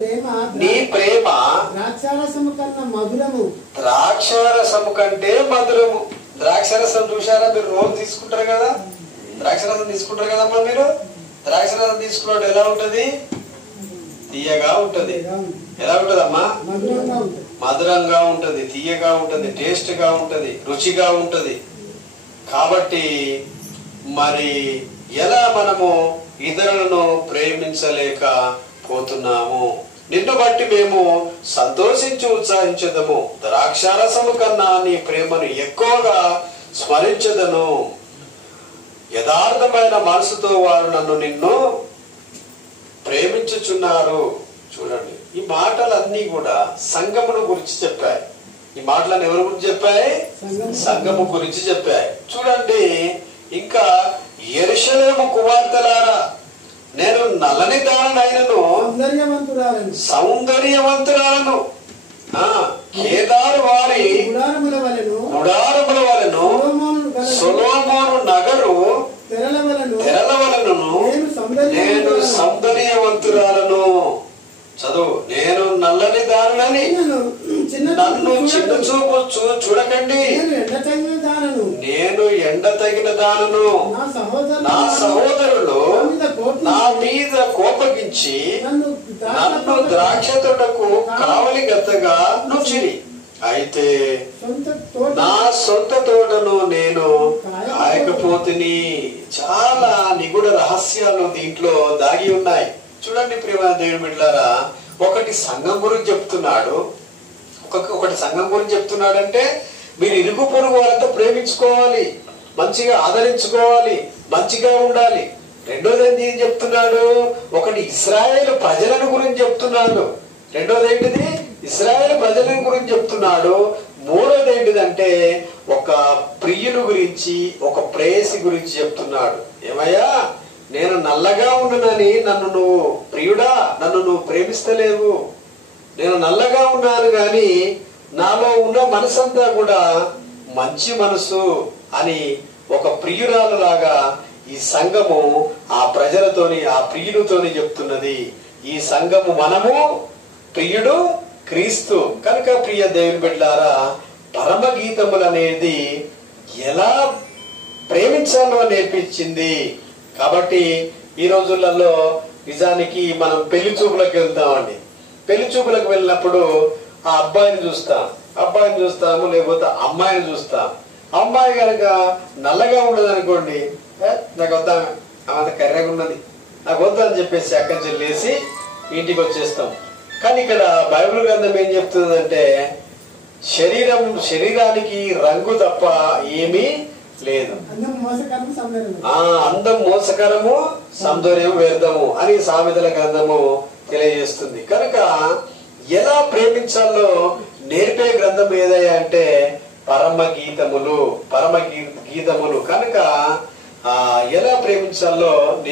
నీ ప్రేమ ద్రాక్షారసము కన్నా మధురము. ద్రాక్షారసము కంటే మధురము. ద్రాక్షారసం చూసారా మీరు? రోజు తీసుకుంటారు కదా, ద్రాక్షారసం తీసుకుంటారు కదమ్మా మీరు. ద్రాక్షారసం తీసుకున్నప్పుడు ఎలా ఉంటది? తీయగా ఉంటది. ఎలా ఉంటదమ్మా? మధురంగా ఉంటది, తీయగా ఉంటది, టేస్ట్ గా ఉంటది, రుచిగా ఉంటది. కాబట్టి మరి ఎలా మనము ఇతరులను ప్రేమించలేక పోతున్నాము? నిన్ను బట్టి మేము సంతోషించి ఉత్సాహించదము. ద్రాక్షారసము కన్నా నీ ప్రేమను ఎక్కువగా స్మరించదను. యథార్థమైన మనసుతో వారు నిన్ను ప్రేమించుచున్నారు. చూడండి, ఈ మాటలన్నీ కూడా సంఘమును గురించి చెప్పాయి. ఈ మాటలను ఎవరి గురించి చెప్పాయి? సంఘము గురించి చెప్పాయి. చూడండి, ఇంకా యెరూషలేము కుమార్తెలారా, నేను నల్లని దానైనను సౌందర్యవంతురాలను కేదారు వారి గుడారముల వలెను సొలొమోను నగరు తెరల వలెను నేను సౌందర్యవంతురాలను. చదువు, నేను నల్లని దానని నన్ను చిన్న చూపు చూడకండి. నేను ఎండ తగిన దానను. నా సహోదరులు నా మీద కోపగించి నన్ను ద్రాక్ష తోటకు కావలి గత్తగా నుంచిరి. అయితే నా సొంత తోటను నేను కాయకపోతిని. చాలా నిగూఢ రహస్యాలు దీంట్లో దాగి ఉన్నాయి. చూడండి ప్రియమైన దేవుని బిడ్డలారా, ఒకటి సంఘం గురించి చెప్తున్నాడు. ఒకటి సంఘం గురించి చెప్తున్నాడంటే మీరు ఇరుగు పొరుగు వారంతా ప్రేమించుకోవాలి, మంచిగా ఆదరించుకోవాలి, మంచిగా ఉండాలి. రెండోది ఏం చెప్తున్నాడు? ఒకటి ఇశ్రాయేలు ప్రజలను గురించి చెప్తున్నాడు. రెండోది ఏంటిది? ఇశ్రాయేలు ప్రజలను గురించి చెప్తున్నాడు. మూడోది ఏంటిదంటే ఒక ప్రియుని గురించి, ఒక ప్రేయసి గురించి చెప్తున్నాడు. ఏమయ్యా, నేను నల్లగా ఉన్నానని నన్ను నువ్వు ప్రియుడా, నన్ను నువ్వు ప్రేమిస్తలేవు. నేను నల్లగా ఉన్నాను గాని నాలో ఉన్న మనసంతా కూడా మంచి మనసు అని ఒక ప్రియురాలు లాగా ఈ సంఘము ఆ ప్రజలతోని, ఆ ప్రియునితోని చెప్తున్నది. ఈ సంఘము మనము, ప్రియుడు క్రీస్తు. కనుక ప్రియ దేవుని బిడ్డలారా, పరమ గీతములు అనేది ఎలా ప్రేమించాలో నేర్పించింది. కాబట్టి ఈ రోజులలో నిజానికి మనం పెళ్లి చూపులకు వెళ్తామండి. పెళ్లి చూపులకు వెళ్ళినప్పుడు ఆ అబ్బాయిని చూస్తాము, లేకపోతే అమ్మాయిని చూస్తాం. అమ్మాయి కనుక నల్లగా ఉండదు అనుకోండి, నాకు వద్దా, అంత కర్రెగా ఉన్నది, నాకు వద్దా అని చెప్పేసి అక్కడి నుంచి లేసి ఇంటికి వచ్చేస్తాం. కానీ ఇక్కడ బైబిల్ గ్రంథం ఏం చెప్తుందంటే శరీరానికి రంగు తప్ప ఏమీ లేదు. అందం మోసకరము, సౌందర్యం వ్యర్థము అని సామెతల గ్రంథము తెలియజేస్తుంది. కనుక ఎలా ప్రేమించాలో నేర్పే గ్రంథం ఏదయ్యా అంటే పరమ గీతములు. కనుక ఎలా ప్రేమించాలో